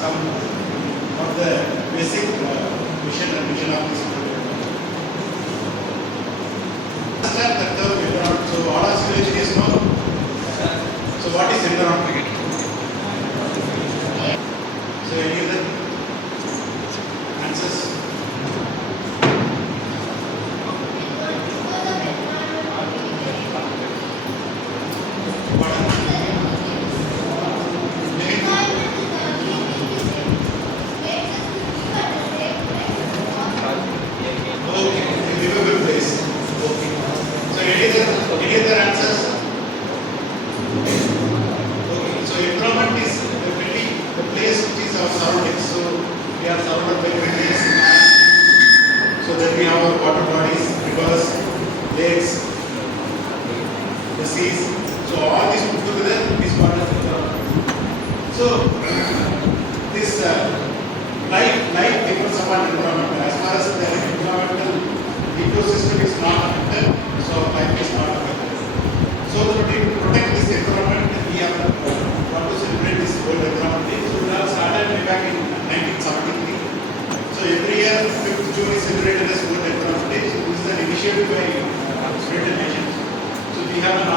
some of the basic vision and mission of this program. Understand the term environment. So all our school engineers know. So what is environment? So any other answers? Any other answers? Okay, so environment is definitely the place which is our surroundings. So we are surrounded by trees, so that we have our water bodies, rivers, lakes, the seas. So all this put together is part of environment. So this life depends upon environment. As far as the environmental ecosystem is not affected, so life is not affected. So to protect this environment, we have want to celebrate this World Environment Day. So we have started way back in 1973. So every year, 5th June is celebrated as World Environment Day. So this is an initiative by United Nations. So we have